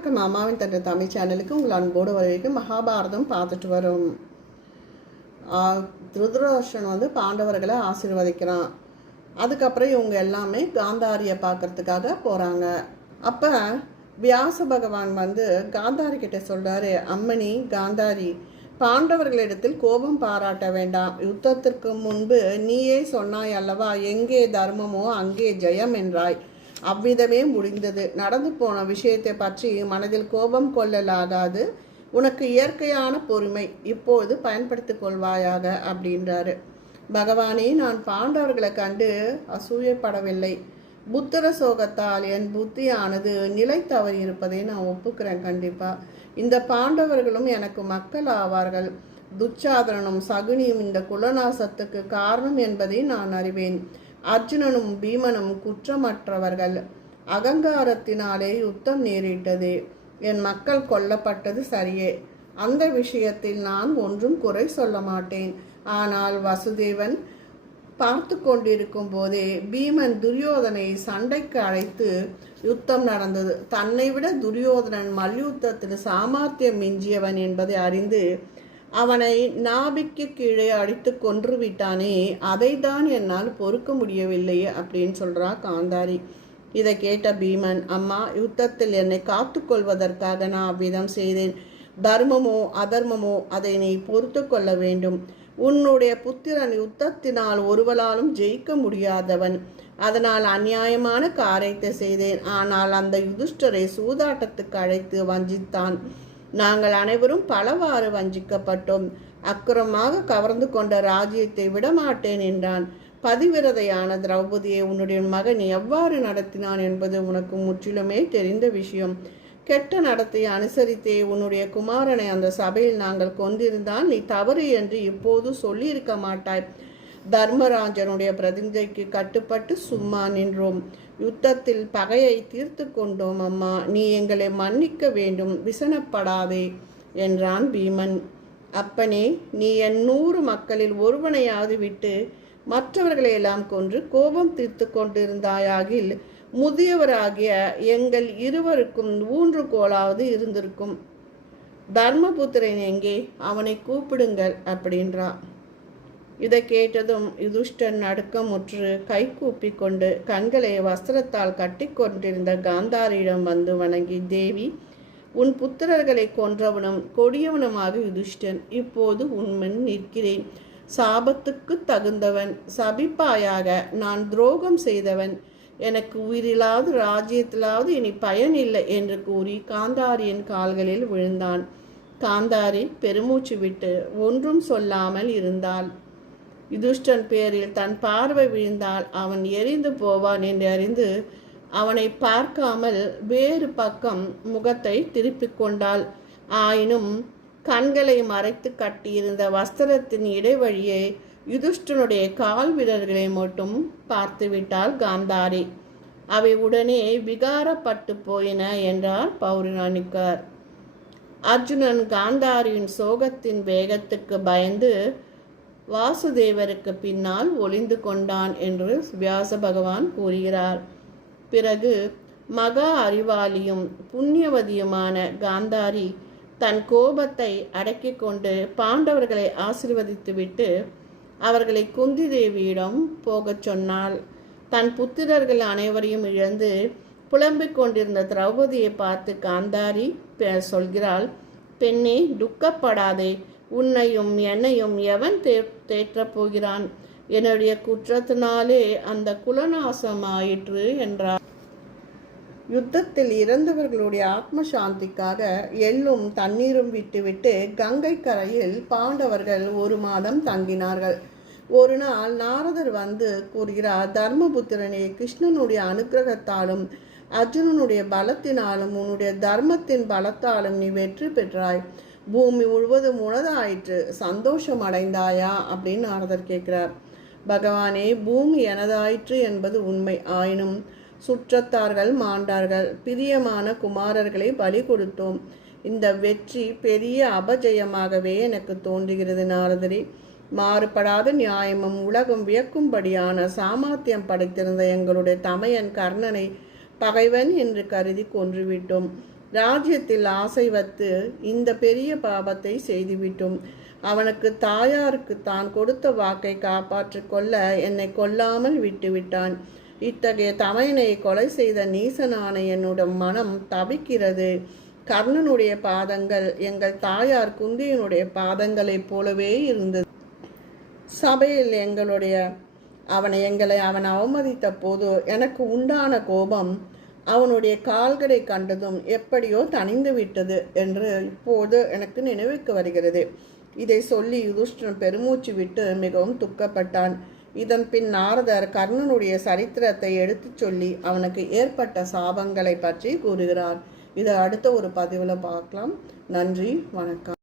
வணக்கம். அம்மாவின் தட்டு தமிழ் சேனலுக்கு உங்கள் அன்போடு வரவேற்கும் மகாபாரதம் பார்த்துட்டு வரும். திருதராஷன் வந்து பாண்டவர்களை ஆசீர்வதிக்கிறான். அதுக்கப்புறம் இவங்க எல்லாமே காந்தாரியை பார்க்கறதுக்காக போகிறாங்க அப்போ வியாச பகவான் வந்து காந்தாரி கிட்ட சொல்கிறாரு அம்மணி காந்தாரி பாண்டவர்களிடத்தில் கோபம் பாராட்ட வேண்டாம். யுத்தத்திற்கு முன்பு நீயே சொன்னாய் அல்லவா எங்கே தர்மமோ அங்கே ஜெயம் என்றாய். அவ்விதமே முடிந்தது. நடந்து போன விஷயத்தை பற்றி மனதில் கோபம் கொள்ளலாகாது. உனக்கு இயற்கையான பொறுமை இப்போது பயன்படுத்திக் கொள்வாயாக அப்படின்றாரு. பகவானே நான் பாண்டவர்களை கண்டு அசூயப்படவில்லை. புத்திர சோகத்தால் என் புத்தியானது நிலை தவறி இருப்பதை நான் ஒப்புக்கிறேன் கண்டிப்பா. இந்த பாண்டவர்களும் எனக்கு மக்கள் ஆவார்கள். துச்சாதனனும் சகுனியும் இந்த குலநாசத்துக்கு காரணம் என்பதை நான் அறிவேன். அர்ஜுனனும் பீமனும் குற்றமற்றவர்கள். அகங்காரத்தினாலே யுத்தம் நேரிட்டது. என் மக்கள் கொல்லப்பட்டது சரியே. அந்த விஷயத்தில் நான் ஒன்றும் குறை சொல்ல மாட்டேன். ஆனால் வசுதேவன் பார்த்து கொண்டிருக்கும் போதே பீமன் துரியோதனை சண்டைக்கு அழைத்து யுத்தம் நடந்தது. தன்னை விட துரியோதனன் மல்யுத்தத்தில் சாமர்த்தியம் மிஞ்சியவன் என்பதை அறிந்து அவனை நாபிக்கு கீழே அடித்து கொன்று விட்டானே அதை தான் என்னால் பொறுக்க முடியவில்லையே அப்படின்னு சொல்றா காந்தாரி. இதை கேட்ட பீமன் அம்மா யுத்தத்தில் என்னை காத்து கொள்வதற்காக நான் அவ்விதம் செய்தேன். தர்மமோ அதர்மமோ அதை நீ பொறுத்து கொள்ள வேண்டும். உன்னுடைய புத்திரன் யுத்தத்தினால் ஒருவளாலும் ஜெயிக்க முடியாதவன். அதனால் அநியாயமான காரியத்தை செய்தேன். ஆனால் அந்த யுதிஷ்டரை சூதாட்டத்துக்கு அழைத்து வஞ்சித்தான். நாங்கள் அனைவரும் பலவாறு வஞ்சிக்கப்பட்டோம். அக்கிரமாக கவர்ந்து கொண்ட ராஜ்யத்தை விடமாட்டேன் என்றான். பதிவிரதையான திரௌபதியை உன்னுடைய மகன் எவ்வாறு நடத்தினான் என்பது உனக்கு முற்றிலுமே தெரிந்த விஷயம். கெட்ட நடத்தை அனுசரித்தே உன்னுடைய குமாரனை அந்த சபையில் நாங்கள் கொண்டிருந்தான். நீ தவறு என்று இப்போது சொல்லியிருக்க மாட்டாய். தர்மராஜனுடைய பிரதிஞ்சைக்கு கட்டுப்பட்டு சும்மா நின்றோம். யுத்தத்தில் பகையை தீர்த்து கொண்டோம் அம்மா. நீ எங்களை மன்னிக்க வேண்டும் விசனப்படாதே என்றான் பீமன். அப்பனே நீ என் நூறு மக்களில் ஒருவனையாவது விட்டு மற்றவர்களையெல்லாம் கொன்று கோபம் தீர்த்து கொண்டிருந்தாயாகில் முதியவராகிய எங்கள் இருவருக்கும் ஊன்று கோலாவது இருந்திருக்கும். தர்மபுத்திரன் எங்கே? அவனை கூப்பிடுங்கள் அப்படின்றான் இதை கேட்டதும் யுதுஷ்டன் நடுக்கமுற்று கை கூப்பி கொண்டு கண்களை வஸ்திரத்தால் கட்டி கொண்டிருந்த காந்தாரியிடம் வந்து வணங்கி தேவி உன் புத்திரர்களை கொன்றவனும் கொடியவனுமாக யுதிஷ்டன் இப்போது உன்மன் நிற்கிறேன். சாபத்துக்கு தகுந்தவன் சபிப்பாயாக நான் துரோகம் செய்தவன். எனக்கு உயிரிலாவது ராஜ்யத்திலாவது இனி பயன் இல்லை என்று கூறி காந்தாரியின் கால்களில் விழுந்தான். காந்தாரி பெருமூச்சு விட்டு ஒன்றும் சொல்லாமல் இருந்தாள். யுதிஷ்டன் பேரில் தன் பார்வை விழுந்தால் அவன் எரிந்து போவான் என்று அறிந்து அவனை பார்க்காமல் வேறு பக்கம் முகத்தை திருப்பிக் கொண்டாள். ஆயினும் கண்களை மறைத்து கட்டியிருந்த வஸ்திரத்தின் இடைவழியை யுதிஷ்டனுடைய கால் விரல்களை மட்டும் பார்த்துவிட்டாள் காந்தாரி. அவை உடனே விகாரப்பட்டு போயின என்றார் பௌராணிக்கர் அர்ஜுனன் காந்தாரியின் சோகத்தின் வேகத்துக்கு பயந்து வாசுதேவருக்கு பின்னால் ஒளிந்து கொண்டான் என்று வியாச பகவான் கூறுகிறார். பிறகு மகா அறிவாளியும் புண்ணியவதியுமான காந்தாரி தன் கோபத்தை அடக்கிக் கொண்டு பாண்டவர்களை ஆசிர்வதித்துவிட்டு அவர்களை குந்தி தேவியிடம் போகச் சொன்னாள். தன் புத்திரர்கள் அனைவரையும் இழந்து புலம்பிக் கொண்டிருந்த திரௌபதியை பார்த்து காந்தாரி சொல்கிறாள் பெண்ணே துக்கப்படாதே. உன்னையும் என்னையும் எவன் தே தேற்றப் போகிறான்? என்னுடைய குற்றத்தினாலே அந்த குலநாசம் ஆயிற்று என்றார். யுத்தத்தில் இறந்தவர்களுடைய ஆத்ம சாந்திக்காக எள்ளும் தண்ணீரும் விட்டுவிட்டு கங்கை கரையில் பாண்டவர்கள் ஒரு மாதம் தங்கினார்கள். ஒரு நாள் நாரதர் வந்து கூறுகிறார் தர்மபுத்திரனே கிருஷ்ணனுடைய அனுகிரகத்தாலும் அர்ஜுனனுடைய பலத்தினாலும் உன்னுடைய தர்மத்தின் பலத்தாலும் நீ வெற்றி பெற்றாய். பூமி முழுவதும் உனதாயிற்று. சந்தோஷம் அடைந்தாயா? அப்படின்னு நாரதர் கேட்கிறார். பகவானே பூமி எனதாயிற்று என்பது உண்மை. ஆயினும் சுற்றத்தார்கள் மாண்டார்கள். பிரியமான குமாரர்களை பலி கொடுத்தோம். இந்த வெற்றி பெரிய அபஜயமாகவே எனக்கு தோன்றுகிறது நாரதரே. மாறுபடாத நியாயமும் உலகம் வியக்கும்படியான சாமர்த்தியம் படைத்திருந்த எங்களுடைய தமையன் கர்ணனை பகைவன் என்று கருதி கொன்றுவிட்டோம். ராஜ்யத்தில் ஆசை வைத்து இந்த பெரிய பாபத்தை செய்துவிட்டோம். அவனுக்கு தாயாருக்கு தான் கொடுத்த வாக்கை காப்பாற்றிக் கொள்ள என்னை கொல்லாமல் விட்டுவிட்டான். இத்தகைய தமையனை கொலை செய்த நீசனான என்னுடைய மனம் தவிக்கிறது. கர்ணனுடைய பாதங்கள் எங்கள் தாயார் குந்தியினுடைய பாதங்களைப் போலவே இருந்தது. சபையில் எங்களுடைய அவனை எங்களை அவன் அவமதித்த போது எனக்கு உண்டான கோபம் அவனுடைய கால்களை கண்டதும் எப்படியோ தணிந்து விட்டது என்று இப்போது எனக்கு நினைவுக்கு வருகிறது. இதை சொல்லி யுதிஷ்டன் பெருமூச்சு விட்டு மிகவும் துக்கப்பட்டான். இதன் பின் நாரதர் கர்ணனுடைய சரித்திரத்தை எடுத்துச் சொல்லி அவனுக்கு ஏற்பட்ட சாபங்களை பற்றி கூறுகிறார். இதை அடுத்த ஒரு பதிவில் பார்க்கலாம். நன்றி வணக்கம்.